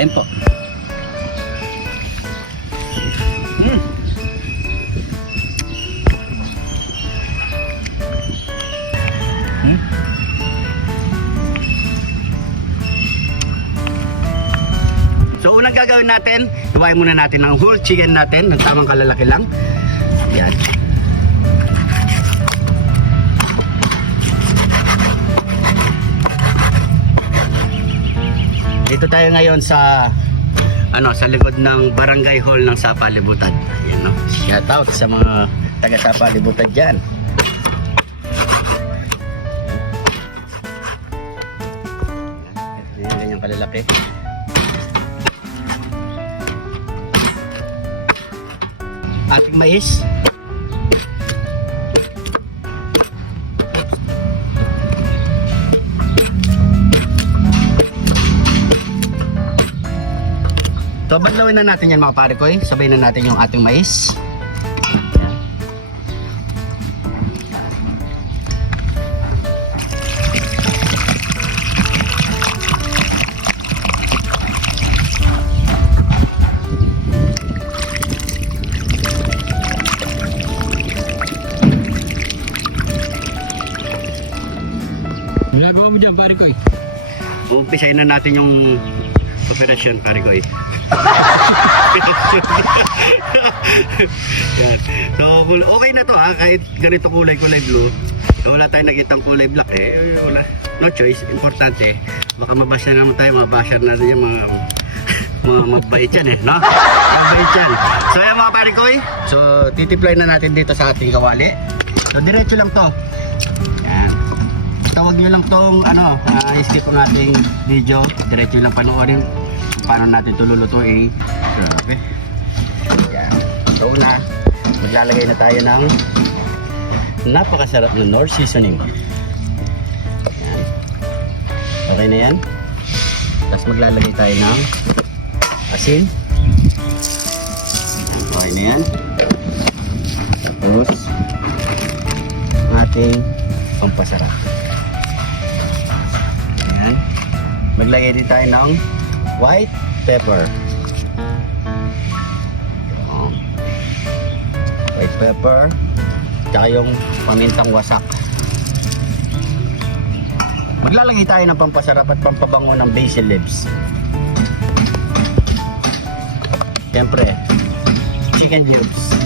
Kain po. So unang gagawin natin, iwain muna natin ang whole chicken natin ng tamang kalalaki lang. Yan. Dito tayo ngayon sa sa likod ng barangay hall ng Sapa Libutan. Ayan, no? Shout out sa mga taga Sapa Libutan diyan. Yan, ganyan kalalaki. Ating mais. So, badlawin na natin yan mga pare ko. Sabay na natin yung ating mais. Ginagawa mo dyan, pare ko. Umpisahin na natin yung operasyon, pare ko. Yan. So, okay na to ha, kahit ganito kulay blue. Wala tayong nakitang kulay black wala. No choice, importante. Baka mabasa naman tayo, mabasa natin yung mga mabait yan no? Mabait yan. So yan mga pare ko so titiplay na natin dito sa ating kawali. So diretso lang to. Yan. Tawag nyo lang tong skip ko nating video. Diretso lang panoorin paano natin ito lulutuin. Grabe. Yan. So una, maglalagay na tayo ng napakasarap na Knorr seasoning. Yan. Okay na yan. Tapos maglalagay tayo ng asin. Okay na yan. Tapos ating pampasarap. Yan. Maglagay din tayo ng white pepper. White pepper. Tsaka yung pamintang wasak. Maglalagay tayo ng pampasarap at pampabango ng basil leaves. Siyempre, chicken cubes.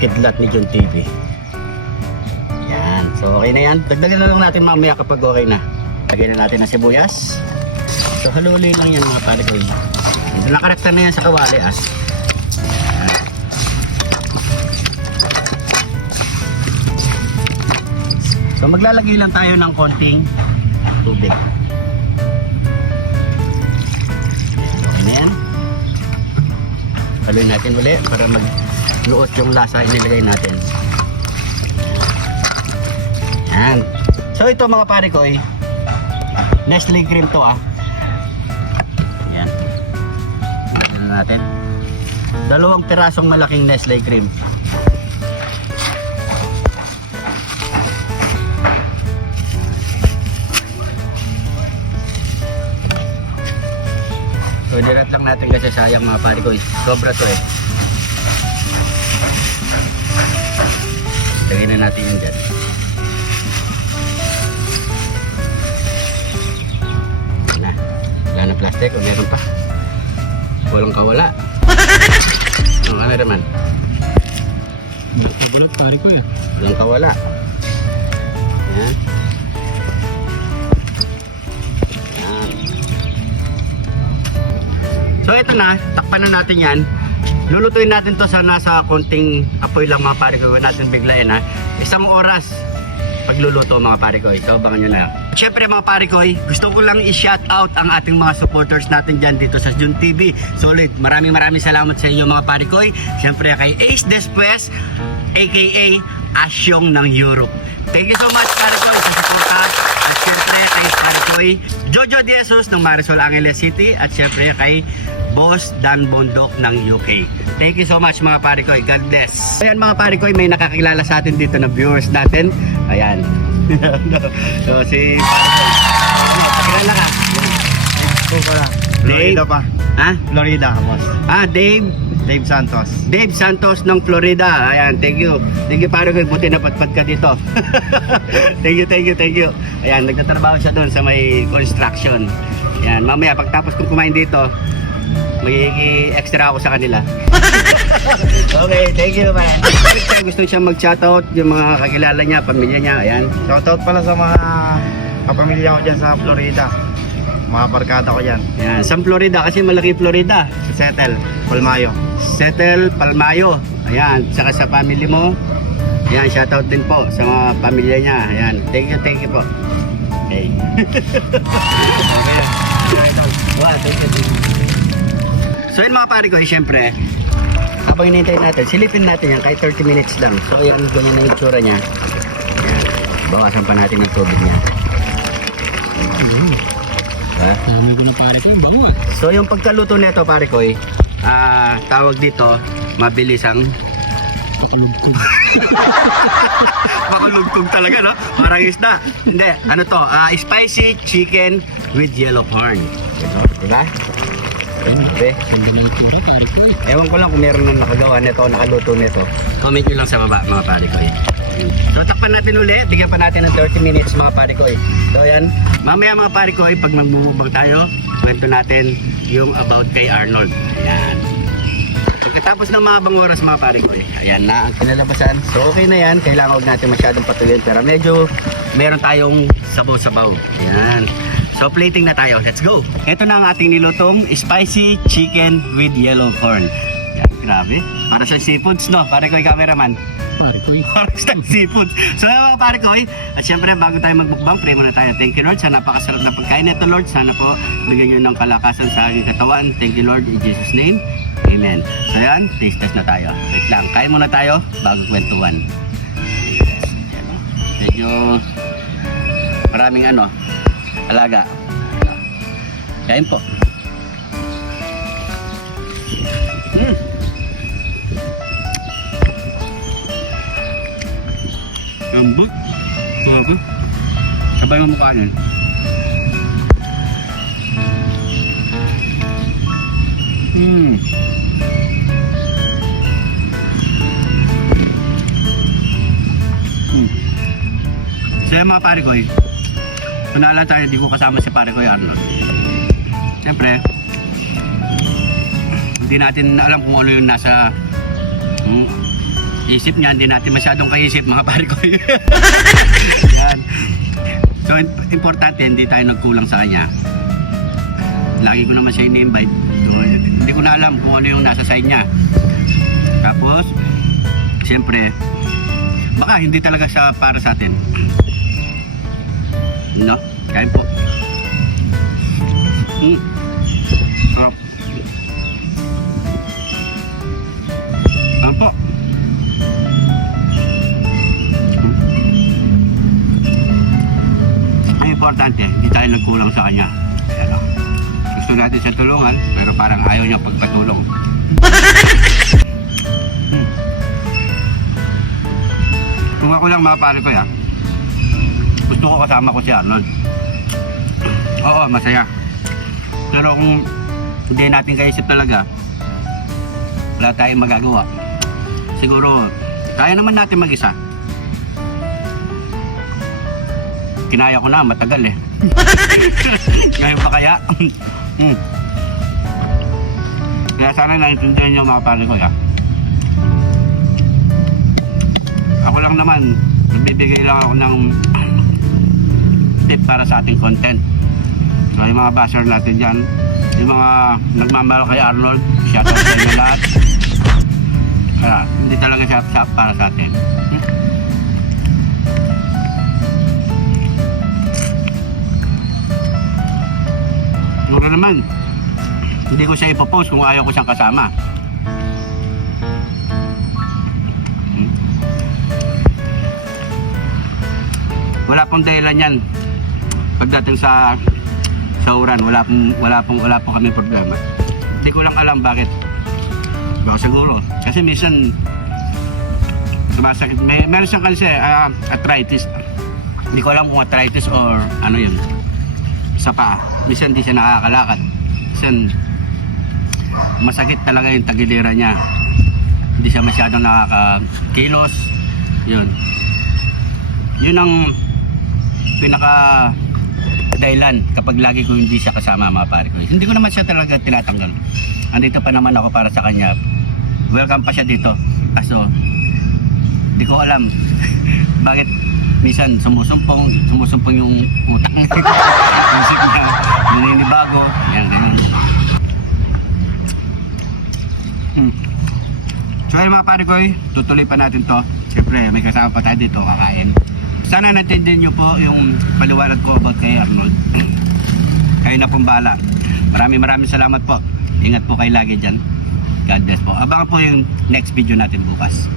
Kidlat ni John TV. Yan. So okay na yan. Dagdagan na lang natin mamaya kapag okay na. Lagyan na natin ng sibuyas. So haluli lang yan mga pare ko. Nakarekta na yan sa kawali So maglalagay lang tayo ng konting tubig. Okay na yan. Haluin natin ulit para magluot yung lasa inilagay natin. Yan. So ito mga pare ko Nestle cream to Yan. Lagyan na natin. 2 pirasong malaking Nestle cream. So dirat lang natin kasi sayang mga pare ko sobra to Lagyan na natin yun dyan. Wala na plastic o meron pa. Walang kawala. Ano naman? Bulot, pare ko Walang kawala. Yan. So ito na, takpan na natin yan. Lulutuin natin to sa nasa konting apoy lang mga pare ko. Huwag natin biglain 1 oras pagluluto mga pare ko. So abangan nyo na. Siyempre mga pare ko, gusto ko lang i-shout out ang ating mga supporters natin dyan dito sa John TV. Solid, maraming salamat sa inyo mga pare ko. Siyempre kay Ace Despues, aka Asyong ng Europe. Thank you so much pare ko sa suporta. At siyempre kay pare ko Jojo De Jesus ng Marisol Angeles City. At siyempre kay Boss Dan Bondok ng UK. Thank you so much mga pare ko. God bless. Ayan mga pare ko, may nakakilala sa atin dito na viewers natin. Ayan. So si pare ko. Pakilala ka. Ito pala. Florida pa. Ha? Florida, boss. Dave. Dave Santos. Dave Santos ng Florida. Ayan, thank you. Thank you, pare ko. Buti napatpat ka dito. Thank you. Ayan, nagtatrabaho siya doon sa may construction. Ayan, mamaya pagtapos kong kumain dito, may extra ako sa kanila. Okay, thank you, man. Gusto siya mag-shoutout yung mga kakilala niya, pamilya niya. Ayan. Shoutout pala sa mga kapamilya ko dyan sa Florida. Mga barkada ko dyan. Ayan, sa Florida kasi malaki Florida. Si Settle, Palmayo. Settle Palmayo. Ayan, saka sa family mo. Ayan, shoutout din po sa mga pamilya niya. Ayan, thank you po. Okay. Wow, thank you. So yun mga pare ko, siyempre, habang hinihintay natin, silipin natin yan kahit 30 minutes lang. So yung ganyan ang itsura niya. Ayan, bawasan pa natin yung tubig niya. Ha? Dami ko ng pare ko, bango eh. So yung pagkaluto nito pare ko, tawag dito, mabilis ang Pakalugkog. pakalugkog talaga, no? Parang isda. Hindi, ano to, spicy chicken with yellow corn. Diba? Okay. Ganda na yung turo, pare ko eh. Ewan ko lang kung meron nang nakagawa nito, nakaluto nito. Comment nyo lang sa baba mga pare ko. So takpan natin uli, bigyan pa natin ng 30 minutes mga pare ko. So yan, mamaya mga pare ko, pag magmumubang tayo, kwento natin yung about kay Arnold. Ayan. Pagkatapos ng mahabang oras mga pare ko, ayan na ang kinalabasan. So okay na yan, kailangan huwag natin masyadong patuloyin, pero medyo meron tayong sabaw-sabaw. Ayan. So plating na tayo, let's go! Ito na ang ating nilutong spicy chicken with yellow corn. Ayan, grabe. Para sa seafoods, no? Pare ko, cameraman. Pare ko eh. Para sa seafoods. So mga pare ko, at syempre bago tayo magbukbang, pray muna tayo. Thank you Lord sa napakasarap na pagkain nito Lord. Sana po bigyan nyo ng kalakasan sa aking katawan. Thank you Lord in Jesus name. Amen. So yan, taste test na tayo. Wait lang, kain muna tayo bago kwentuhan. Ayan, oh. Medyo maraming alaga. Kain po. Lambot. Grabe. Sabay mo mukha nun. So yung mga pare ko, punala tayo, di ko kasama si pare ko Arnold. Siyempre, hindi natin alam kung ano yung nasa isip niya, hindi natin masyadong kaisip mga pare ko. Yan. So importante, hindi tayo nagkulang sa kanya. Lagi ko naman siya in-invite. So, hindi ko na alam kung ano yung nasa side niya. Tapos, siyempre, baka hindi talaga siya para sa atin. No? Kain po. Sarap. Kain po. Ang importante, hindi tayo nagkulang sa kanya. Ayan, gusto natin siya tulungan, pero parang ayaw niya pagpatulong. Kung ako lang mga pare ko gusto ko kasama ko si Arnold. Oo, masaya. Pero kung hindi natin kaisip talaga, wala tayong magagawa. Siguro, kaya naman natin mag-isa. Kinaya ko na, matagal eh. Ngayon pa kaya? Kaya sana naiintindihan niyo mga pare ko Ako lang naman, nagbibigay lang ako ng tip para sa ating content. Yung mga basher natin dyan, yung mga nagmamahal kay Arnold, shoutout sa inyo lahat. Kaya hindi talaga siya para sa atin. Siguro naman, hindi ko siya ipopost kung ayaw ko siyang kasama. Wala pong dahilan yan. Pagdating sa sauran, wala pong kami problema. Hindi ko lang alam bakit. Baka siguro. Kasi minsan, sumasakit. Meron siyang kasi arthritis. Hindi ko alam kung arthritis or ano yun. Sa paa. Minsan hindi siya nakakalakad. Sen, masakit talaga yung tagiliran niya. Hindi siya masyadong nakakakilos. Yun ang pinaka dahilan kapag lagi ko hindi siya kasama mga pare ko. Hindi ko naman siya talaga tinatanggal. Andito pa naman ako para sa kanya. Welcome pa siya dito. Kaso hindi ko alam bakit minsan sumusumpong yung utak niya. Isip niya naninibago. Yan, ganun. So ayun mga pare ko, tutuloy pa natin to. Siyempre may kasama pa tayo dito kakain. Sana natindihan nyo po yung paliwanag ko about kay Arnold. Kayo na pong bahala. Maraming salamat po. Ingat po kayo lagi dyan. God bless po. Abangan po yung next video natin bukas.